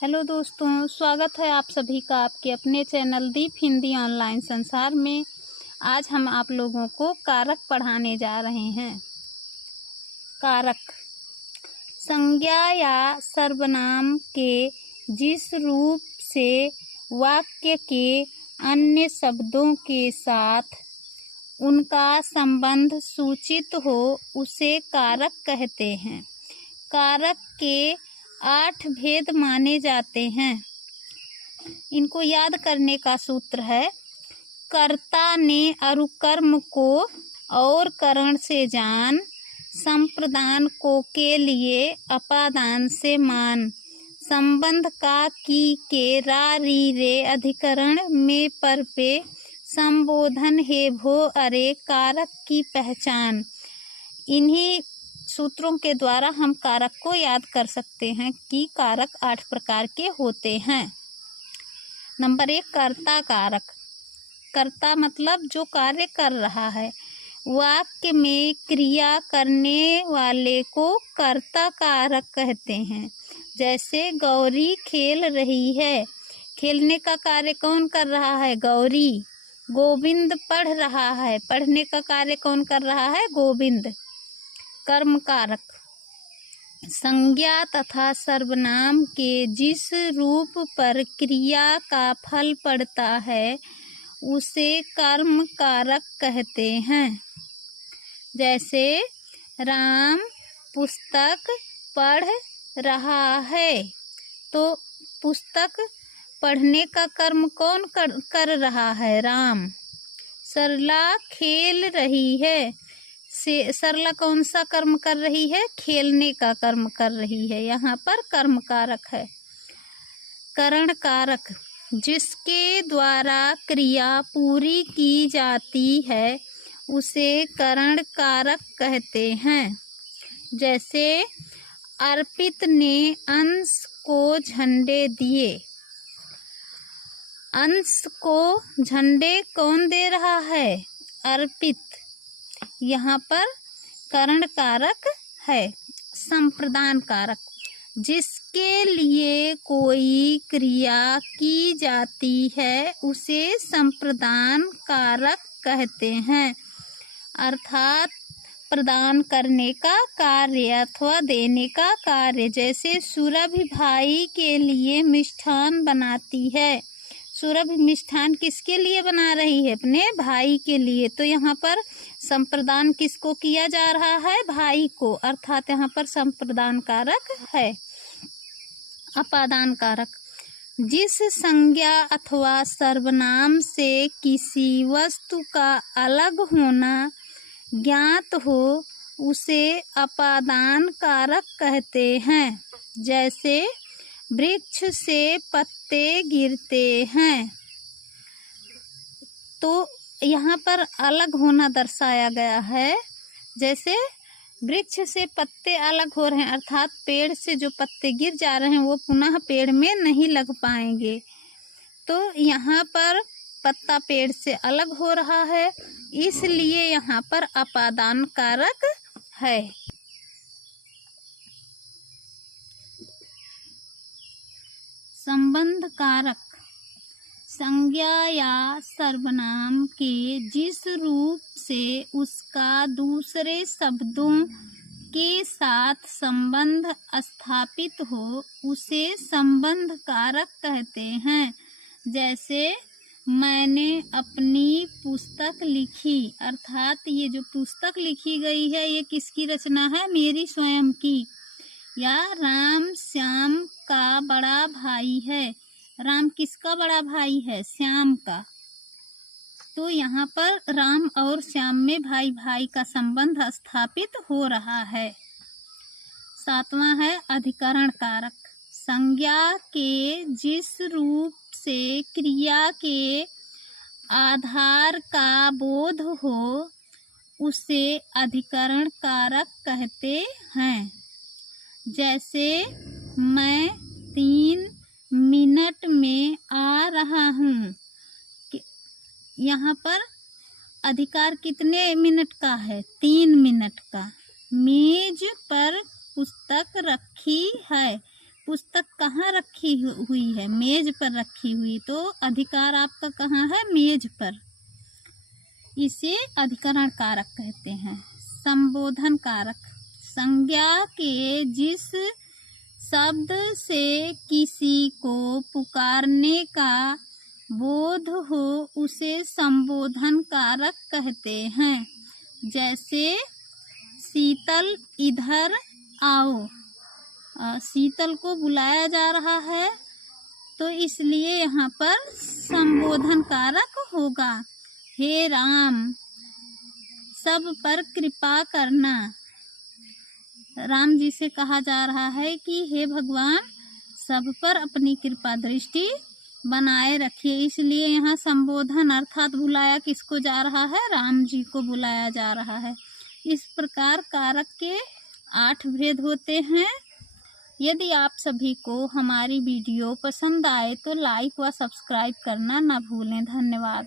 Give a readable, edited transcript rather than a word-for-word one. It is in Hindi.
हेलो दोस्तों, स्वागत है आप सभी का आपके अपने चैनल दीप हिंदी ऑनलाइन संसार में। आज हम आप लोगों को कारक पढ़ाने जा रहे हैं। कारक संज्ञा या सर्वनाम के जिस रूप से वाक्य के अन्य शब्दों के साथ उनका संबंध सूचित हो उसे कारक कहते हैं। कारक के 8 भेद माने जाते हैं। इनको याद करने का सूत्र है, कर्ता ने अरुकर्म को और करण से जान, संप्रदान को के लिए अपादान से मान, संबंध का की के रा री रे अधिकरण में पर पे, संबोधन हे भो अरे कारक की पहचान। इन्हीं सूत्रों के द्वारा हम कारक को याद कर सकते हैं कि कारक 8 प्रकार के होते हैं। नंबर 1, कर्ता कारक। कर्ता मतलब जो कार्य कर रहा है। वाक्य में क्रिया करने वाले को कर्ता कारक कहते हैं। जैसे गौरी खेल रही है, खेलने का कार्य कौन कर रहा है? गौरी। गोविंद पढ़ रहा है, पढ़ने का कार्य कौन कर रहा है? गोविंद। कर्म कारक संज्ञा तथा सर्वनाम के जिस रूप पर क्रिया का फल पड़ता है उसे कर्म कारक कहते हैं। जैसे राम पुस्तक पढ़ रहा है, तो पुस्तक पढ़ने का कर्म कौन कर रहा है? राम। सरला खेल रही है, सरला कौन सा कर्म कर रही है? खेलने का कर्म कर रही है। यहाँ पर कर्म कारक है। करण कारक जिसके द्वारा क्रिया पूरी की जाती है उसे करण कारक कहते हैं। जैसे अर्पित ने अंश को झंडे दिए। अंश को झंडे कौन दे रहा है? अर्पित। यहाँ पर करण कारक है। संप्रदान कारक जिसके लिए कोई क्रिया की जाती है उसे संप्रदान कारक कहते हैं। अर्थात प्रदान करने का कार्य अथवा देने का कार्य। जैसे सुरभि भाई के लिए मिष्ठान बनाती है। सुरभि मिष्ठान किसके लिए बना रही है? अपने भाई के लिए। तो यहाँ पर संप्रदान किसको किया जा रहा है? भाई को। अर्थात यहाँ पर संप्रदान कारक है। अपादान कारक जिस संज्ञा अथवा सर्वनाम से किसी वस्तु का अलग होना ज्ञात हो उसे अपादान कारक कहते हैं। जैसे वृक्ष से पत्ते गिरते हैं, तो यहाँ पर अलग होना दर्शाया गया है। जैसे वृक्ष से पत्ते अलग हो रहे हैं, अर्थात पेड़ से जो पत्ते गिर जा रहे हैं वो पुनः पेड़ में नहीं लग पाएंगे। तो यहाँ पर पत्ता पेड़ से अलग हो रहा है, इसलिए यहाँ पर अपादान कारक है। संबंध कारक संज्ञा या सर्वनाम के जिस रूप से उसका दूसरे शब्दों के साथ संबंध स्थापित हो उसे संबंध कारक कहते हैं। जैसे मैंने अपनी पुस्तक लिखी, अर्थात ये जो पुस्तक लिखी गई है ये किसकी रचना है? मेरी स्वयं की। या राम श्याम का बड़ा भाई है। राम किसका बड़ा भाई है? श्याम का। तो यहाँ पर राम और श्याम में भाई भाई का संबंध स्थापित हो रहा है। 7वां है अधिकरण कारक संज्ञा के जिस रूप से क्रिया के आधार का बोध हो उसे अधिकरण कारक कहते हैं। जैसे मैं 3 मिनट में आ रहा हूँ। यहाँ पर अधिकार कितने मिनट का है? 3 मिनट का। मेज पर पुस्तक रखी है, पुस्तक कहाँ रखी हुई है? मेज पर रखी हुई, तो अधिकार आपका कहाँ है? मेज पर। इसे अधिकरण कारक कहते हैं। संबोधन कारक, संज्ञा के जिस शब्द से किसी को पुकारने का बोध हो उसे संबोधन कारक कहते हैं। जैसे शीतल इधर आओ, शीतल को बुलाया जा रहा है तो इसलिए यहाँ पर संबोधन कारक होगा। हे राम, सब पर कृपा करना, राम जी से कहा जा रहा है कि हे भगवान सब पर अपनी कृपा दृष्टि बनाए रखिए, इसलिए यहाँ संबोधन अर्थात बुलाया किसको जा रहा है? राम जी को बुलाया जा रहा है। इस प्रकार कारक के 8 भेद होते हैं। यदि आप सभी को हमारी वीडियो पसंद आए तो लाइक व सब्सक्राइब करना न भूलें। धन्यवाद।